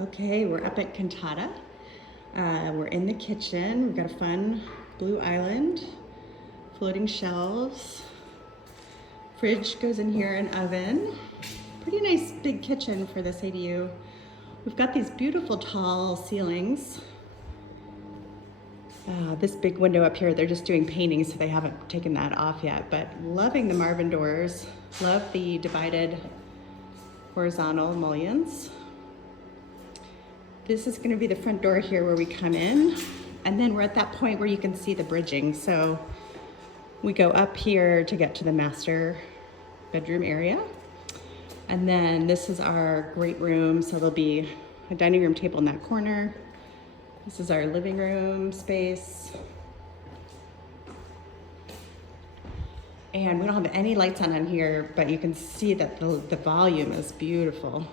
Okay, we're up at Cantata. We're in the kitchen. We've got a fun blue island, floating shelves. Fridge goes in here, an oven. Pretty nice big kitchen for this ADU. We've got these beautiful tall ceilings. This big window up here, they're just doing painting, so they haven't taken that off yet, but loving the Marvin doors. Love the divided horizontal mullions. This is going to be the front door here where we come in, and then we're at that point where you can see the bridging. So we go up here to get to the master bedroom area, and then this is our great room. So there'll be a dining room table in that corner. This is our living room space. And we don't have any lights on here, but you can see that the volume is beautiful.